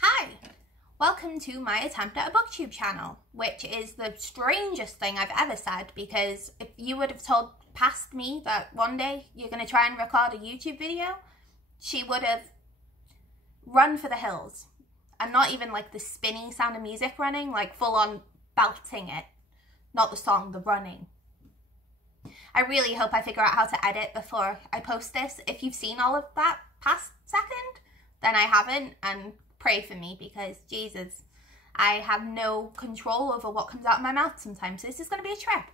Hi! Welcome to my attempt at a Booktube channel, which is the strangest thing I've ever said, because if you would have told past me that one day you're going to try and record a YouTube video, she would have run for the hills. And not even like the spinny sound of music running, like full on belting it. Not the song, the running. I really hope I figure out how to edit before I post this. If you've seen all of that past second, then I haven't, and pray for me because, Jesus, I have no control over what comes out of my mouth sometimes. So this is going to be a trip.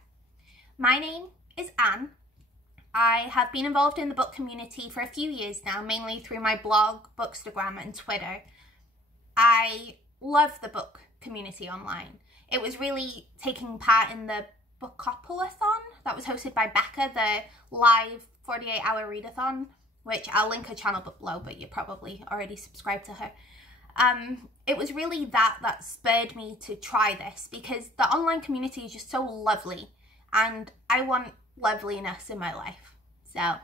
My name is Anne. I have been involved in the book community for a few years now, mainly through my blog, Bookstagram and Twitter. I love the book community online. It was really taking part in the Bookopoly-thon that was hosted by Becca, the live 48-hour readathon, which I'll link her channel below, but you're probably already subscribed to her. It was really that spurred me to try this, because the online community is just so lovely and I want loveliness in my life. So,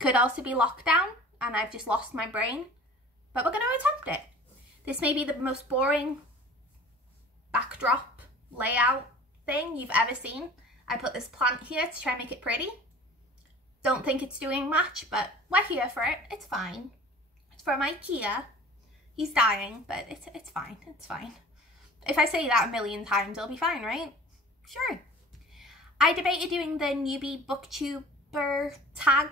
could also be lockdown and I've just lost my brain, but we're going to attempt it. This may be the most boring backdrop layout thing you've ever seen. I put this plant here to try and make it pretty. Don't think it's doing much, but we're here for it. It's fine. It's from IKEA. He's dying, but it's fine. It's fine. If I say that a million times, it'll be fine, right? Sure. I debated doing the newbie booktuber tag,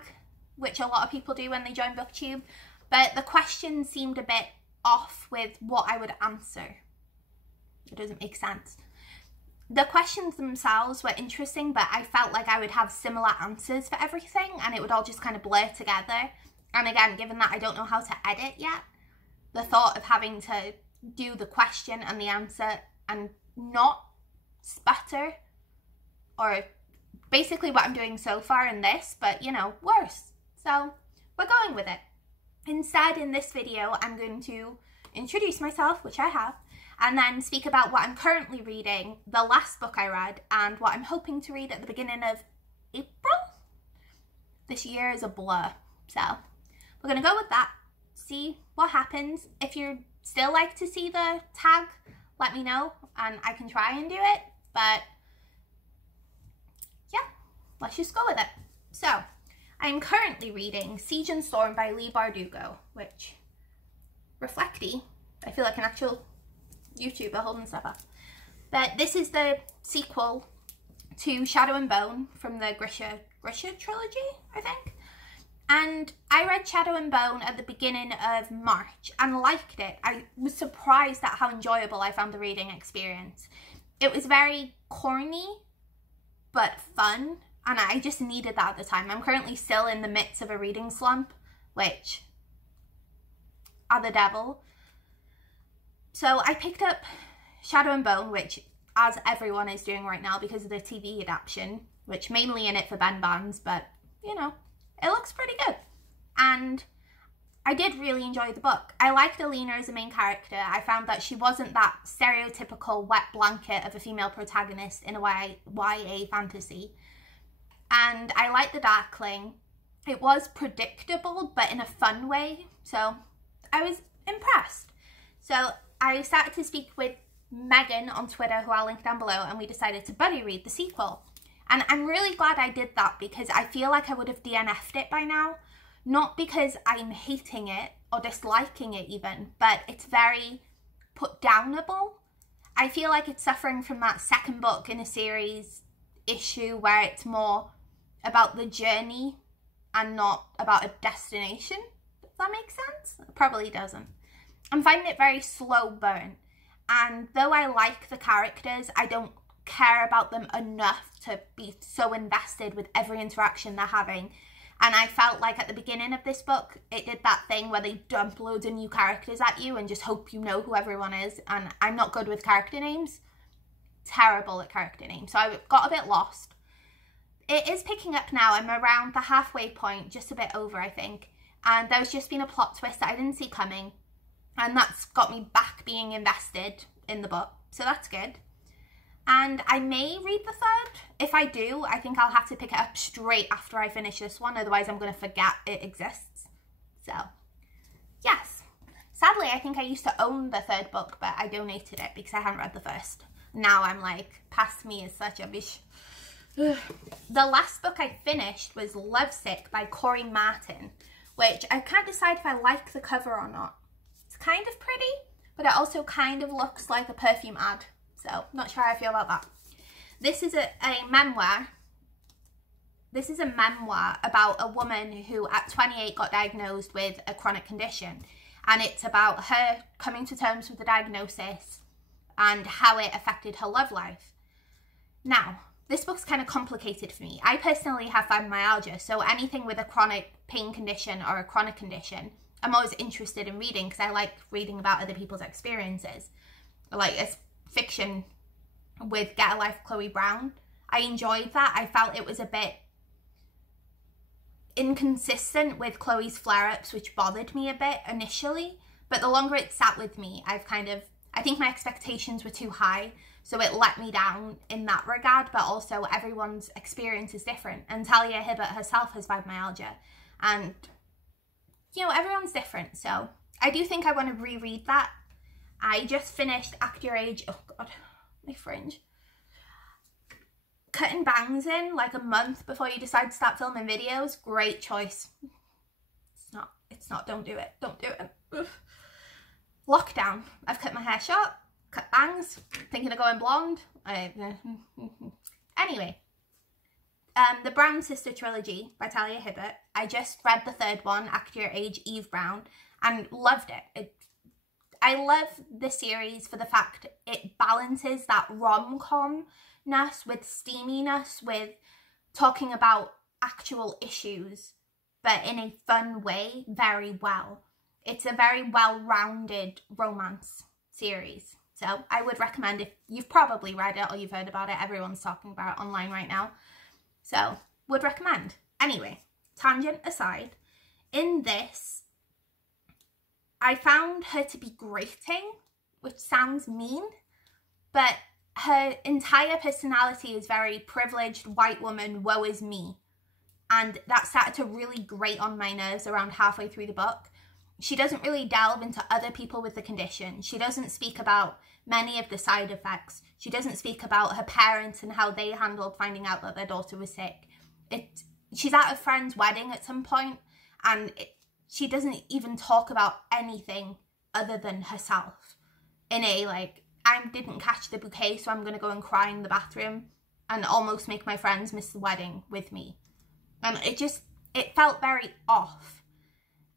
which a lot of people do when they join Booktube, but the question seemed a bit off with what I would answer. It doesn't make sense. The questions themselves were interesting, but I felt like I would have similar answers for everything and it would all just kind of blur together. And again, given that I don't know how to edit yet, the thought of having to do the question and the answer and not sputter, or basically what I'm doing so far in this, but you know, worse. So we're going with it. Instead, in this video, I'm going to introduce myself, which I have, and then speak about what I'm currently reading, the last book I read, and what I'm hoping to read at the beginning of April. This year is a blur, so we're going to go with that, see what happens. If you'd still like to see the tag, let me know, and I can try and do it, but yeah, let's just go with it. So, I'm currently reading Siege and Storm by Leigh Bardugo, which, reflecty, I feel like an actual YouTuber holding stuff up. But this is the sequel to Shadow and Bone from the Grisha trilogy, I think. And I read Shadow and Bone at the beginning of March and liked it. I was surprised at how enjoyable I found the reading experience. It was very corny, but fun. And I just needed that at the time. I'm currently still in the midst of a reading slump, which are the devil. So I picked up Shadow and Bone, which, as everyone is doing right now because of the TV adaptation, which mainly in it for Ben Barnes, but, you know, it looks pretty good. And I did really enjoy the book. I liked Alina as a main character. I found that she wasn't that stereotypical wet blanket of a female protagonist in a YA fantasy. And I liked the Darkling. It was predictable, but in a fun way. So I was impressed. So I started to speak with Megan on Twitter, who I'll link down below, and we decided to buddy read the sequel. And I'm really glad I did that because I feel like I would have DNF'd it by now. Not because I'm hating it or disliking it even, but it's very put downable. I feel like it's suffering from that second book in a series issue where it's more about the journey and not about a destination. Does that make sense? It probably doesn't. I'm finding it very slow burn. And though I like the characters, I don't care about them enough to be so invested with every interaction they're having. And I felt like at the beginning of this book, it did that thing where they dump loads of new characters at you and just hope you know who everyone is. And I'm not good with character names. Terrible at character names. So I got a bit lost. It is picking up now. I'm around the halfway point, just a bit over, I think. And there's just been a plot twist that I didn't see coming. And that's got me back being invested in the book. So that's good. And I may read the third. If I do, I think I'll have to pick it up straight after I finish this one. Otherwise, I'm going to forget it exists. So, yes. Sadly, I think I used to own the third book, but I donated it because I hadn't read the first. Now I'm like, past me is such a bish. The last book I finished was Lovesick by Corey Martin, which I can't decide if I like the cover or not. It's kind of pretty, but it also kind of looks like a perfume ad. So, not sure how I feel about that. This is a memoir. This is a memoir about a woman who at 28 got diagnosed with a chronic condition. And it's about her coming to terms with the diagnosis and how it affected her love life. Now, this book's kind of complicated for me. I personally have fibromyalgia, so anything with a chronic pain condition or a chronic condition, I'm always interested in reading because I like reading about other people's experiences. Like a fiction with Get a Life, Chloe Brown. I enjoyed that. I felt it was a bit inconsistent with Chloe's flare-ups, which bothered me a bit initially, but the longer it sat with me, I think my expectations were too high, so it let me down in that regard. But also everyone's experience is different, and Talia Hibbert herself has fibromyalgia, and you know, everyone's different. So I do think I want to reread that. I just finished Act Your Age, oh god, my fringe, cutting bangs in like a month before you decide to start filming videos. Great choice. It's not, don't do it, Ugh. Lockdown, I've cut my hair short, cut bangs, thinking of going blonde. Anyway, the Brown Sister trilogy by Talia Hibbert, I just read the third one, Act Your Age, Eve Brown, and loved it. I love the series for the fact it balances that rom-com-ness with steaminess, with talking about actual issues, but in a fun way, very well. It's a very well-rounded romance series. So I would recommend, if you've probably read it or you've heard about it, everyone's talking about it online right now. So, would recommend. Anyway, tangent aside, in this, I found her to be grating, which sounds mean, but her entire personality is very privileged, white woman, woe is me. And that started to really grate on my nerves around halfway through the book. She doesn't really delve into other people with the condition. She doesn't speak about many of the side effects. She doesn't speak about her parents and how they handled finding out that their daughter was sick. She's at a friend's wedding at some point, and she doesn't even talk about anything other than herself. In a, like, I didn't catch the bouquet, so I'm going to go and cry in the bathroom and almost make my friends miss the wedding with me. And it felt very off.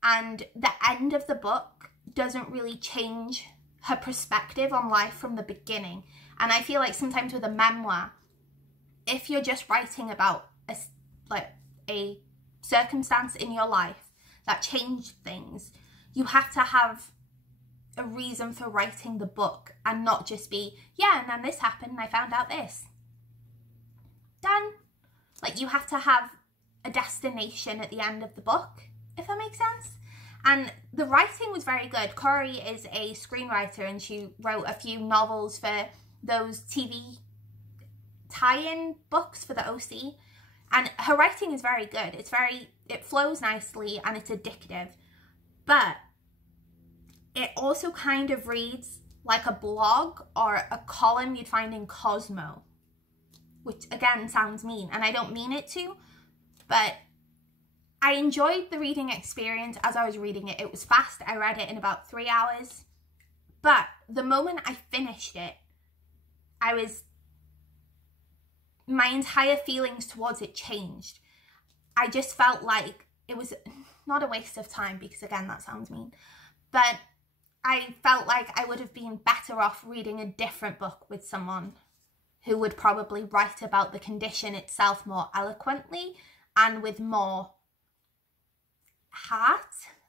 And the end of the book doesn't really change her perspective on life from the beginning. And I feel like sometimes with a memoir, if you're just writing about a circumstance in your life that changed things, you have to have a reason for writing the book and not just be, yeah, and then this happened and I found out this. Done. Like, you have to have a destination at the end of the book, if that makes sense. And the writing was very good. Corey is a screenwriter, and she wrote a few novels for those TV tie-in books for the OC. And her writing is very good. It flows nicely and it's addictive. But it also kind of reads like a blog or a column you'd find in Cosmo, which again sounds mean, and I don't mean it to, but I enjoyed the reading experience as I was reading it. It was fast. I read it in about 3 hours. But the moment I finished it, my entire feelings towards it changed. I just felt like it was not a waste of time, because again, that sounds mean, but I felt like I would have been better off reading a different book with someone who would probably write about the condition itself more eloquently and with more heart,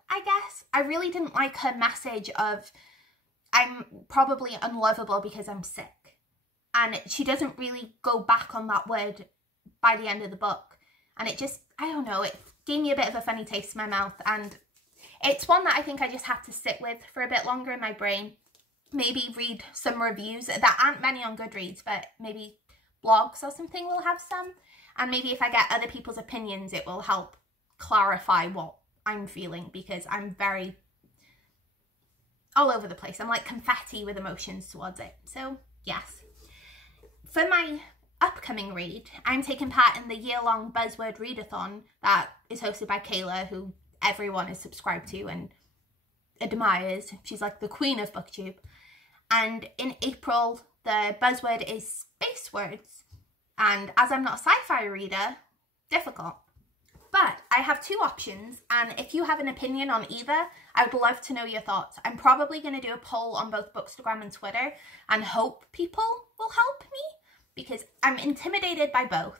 I guess. I really didn't like her message of, I'm probably unlovable because I'm sick. And she doesn't really go back on that word by the end of the book. And it just, I don't know, it gave me a bit of a funny taste in my mouth. And it's one that I think I just have to sit with for a bit longer in my brain. Maybe read some reviews. There aren't many on Goodreads, but maybe blogs or something will have some. And maybe if I get other people's opinions, it will help clarify what I'm feeling, because I'm very all over the place. I'm like confetti with emotions towards it. So yes. For my upcoming read, I'm taking part in the year-long Buzzword Readathon that is hosted by Kayla, who everyone is subscribed to and admires. She's like the queen of Booktube. And in April, the buzzword is space words. And as I'm not a sci-fi reader, difficult. But I have two options, and if you have an opinion on either, I would love to know your thoughts. I'm probably going to do a poll on both Bookstagram and Twitter and hope people will help me, because I'm intimidated by both.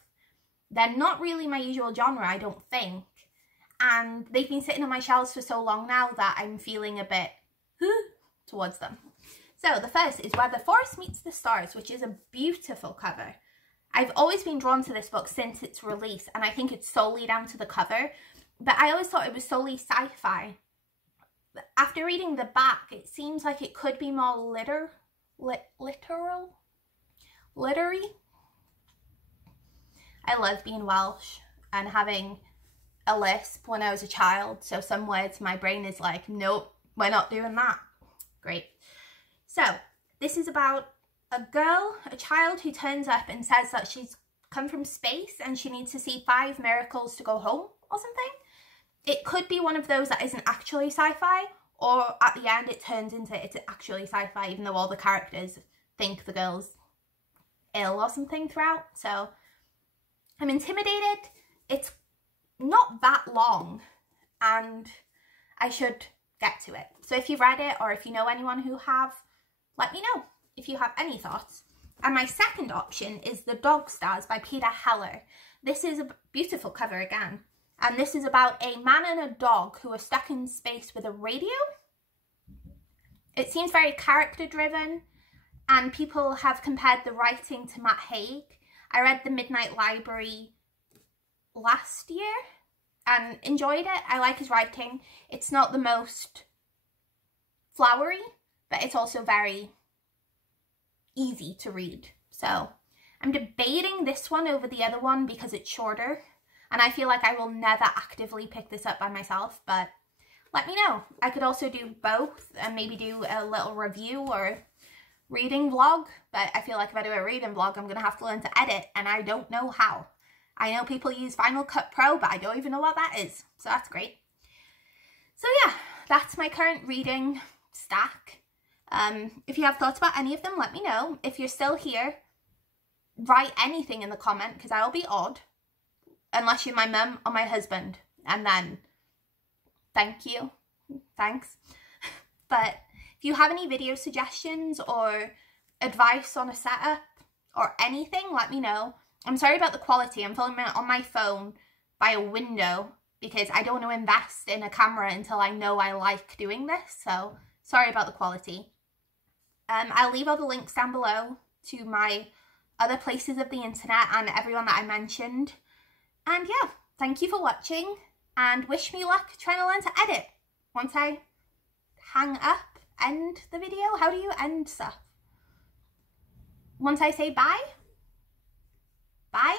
They're not really my usual genre, I don't think. And they've been sitting on my shelves for so long now that I'm feeling a bit towards them. So the first is Where the Forest Meets the Stars, which is a beautiful cover. I've always been drawn to this book since its release, and I think it's solely down to the cover, but I always thought it was solely sci-fi. After reading the back, it seems like it could be more literary. I love being Welsh and having a lisp when I was a child, so some words my brain is like, nope, we're not doing that. Great. So this is about a child who turns up and says that she's come from space and she needs to see 5 miracles to go home or something. It could be one of those that isn't actually sci-fi, or at the end it turns into it's actually sci-fi, even though all the characters think the girl's ill or something throughout. So I'm intimidated. It's not that long and I should get to it. So if you've read it, or if you know anyone who have, let me know if you have any thoughts. And my second option is The Dog Stars by Peter Heller. This is a beautiful cover again. And this is about a man and a dog who are stuck in space with a radio. It seems very character driven, and people have compared the writing to Matt Haig. I read The Midnight Library last year and enjoyed it. I like his writing. It's not the most flowery, but it's also very easy to read. So I'm debating this one over the other one because it's shorter, and I feel like I will never actively pick this up by myself, but let me know. I could also do both and maybe do a little review or reading vlog, but I feel like if I do a reading vlog, I'm going to have to learn to edit, and I don't know how. I know people use Final Cut Pro, but I don't even know what that is, so that's great. So yeah, that's my current reading stack. If you have thoughts about any of them, let me know. If you're still here, write anything in the comment, because I'll be odd, unless you're my mum or my husband, and then thank you, thanks. But if you have any video suggestions or advice on a setup or anything, let me know. I'm sorry about the quality. I'm filming it on my phone by a window because I don't want to invest in a camera until I know I like doing this, so sorry about the quality. I'll leave all the links down below to my other places of the internet and everyone that I mentioned. And yeah, thank you for watching, and wish me luck trying to learn to edit. Once I hang up, end the video. How do you end stuff? Once I say bye? Bye?